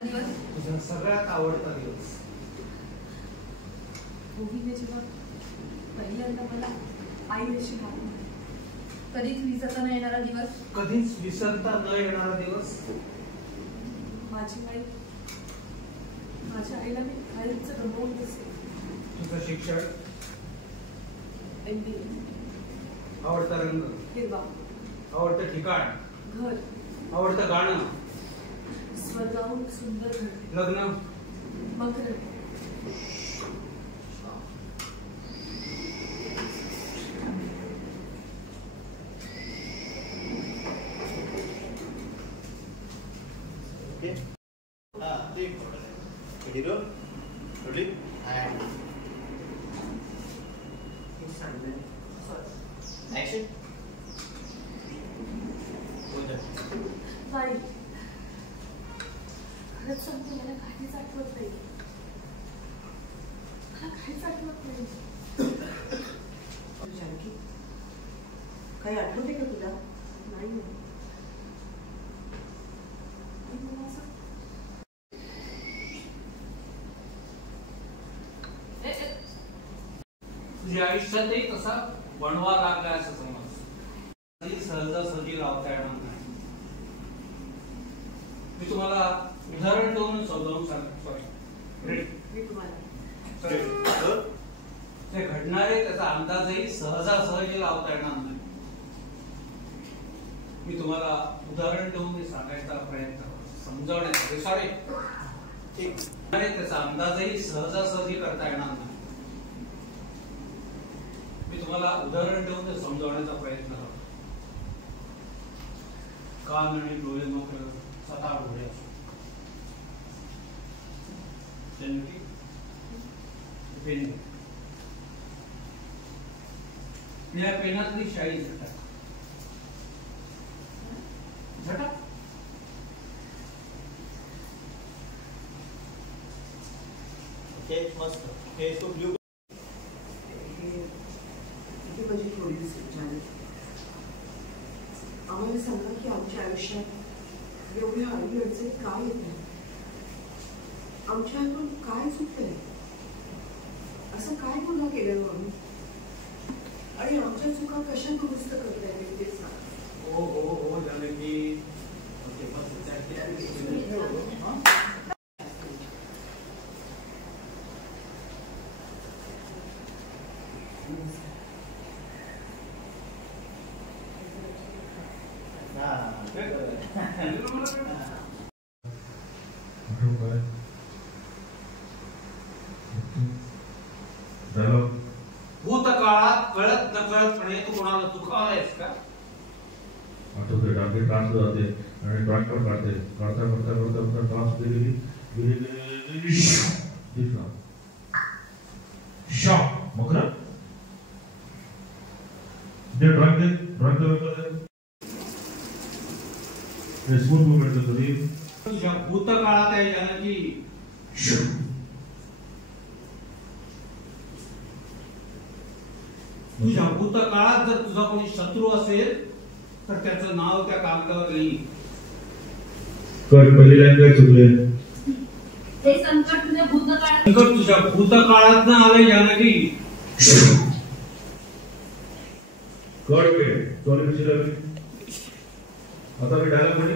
तुझा सगळ्यात आवडता दिवस? दोघीने जेव्हा पहिल्यांदा मला आई अशी घालून कधीच विसरता न येणारा दिवस. कधीच विसरता न येणारा दिवस? माझी आई, माझ्या आईला मी काहीच गमवून नसेल. तुझं शिक्षण? MBA. आवडता रंग? हिरवा. आवडतं ठिकाण? घर. आवडतं गाणं? स्वर्गाहून सुंदर घर. लग्न? मकर. Okay. Take order. Ready, roll. Ready, and action. बाई, खरंच सांगते, मला काहीच आठवत नाही. मला काहीच आठवत नाही. जानकी, काही आठवते का तुला? नाही. तुझ्या आयुष्यातही तसा बनवा लागला असं समज. सहजासहजी लावता येणार नाही. मी तुम्हाला उदाहरण देऊन समजावून सांगतो. मी तुम्हाला ते घडणारे त्याचा अंदाजही सहजासहजी लावता येणार नाही. मी तुम्हाला उदाहरण देऊन सांगायचा प्रयत्न समजावण्याचा त्याचा अंदाजही सहजासहजी करता येणार नाही. मी तुम्हाला उदाहरण देऊन ते समजावण्याचा प्रयत्न करतो. कान आणि डोळे मात्र स्वतः उघडे असतात. पेन या पेनातली शाई झटक झटक. Okay, मस्त. Okay, so blue. माझी थोडी जानकी, आम्हाला सांगा की आमच्या आयुष्यात एवढ्या अडीअडचणी काय येत नाही? आमच्या हातून काय चुकतंय? असं काय गुन्हा केलं आम्ही? आणि आमच्या चुका कशा दुरुस्त करता येईल ते सांग. हो हो हो जानकी. भूतकाळात कळत नकळतपणे तू कोणाला दुखावलंयस का? आठवते टाके ट्रान्स जाते आणि ट्रॅक्टर काढते. काढता करता करता करता ट्रान्स गेली दिसला शॉक मकर दे ड्रॉइंग हे स्कूल मूवमेंट तरी तुझ्या भूतकाळात आहे जानकी. तुझ्या भूतकाळात जर तुझा कोणी शत्रू असेल तर त्याचं नाव त्या कागदावर लिही. पहिली लाईन काय चुकले? हे संकट तुझ्या भूतकाळात तुझ्या भूतकाळात न आलंय जानकी. कळ पे सॉरी. आता मी डायलॉग म्हणे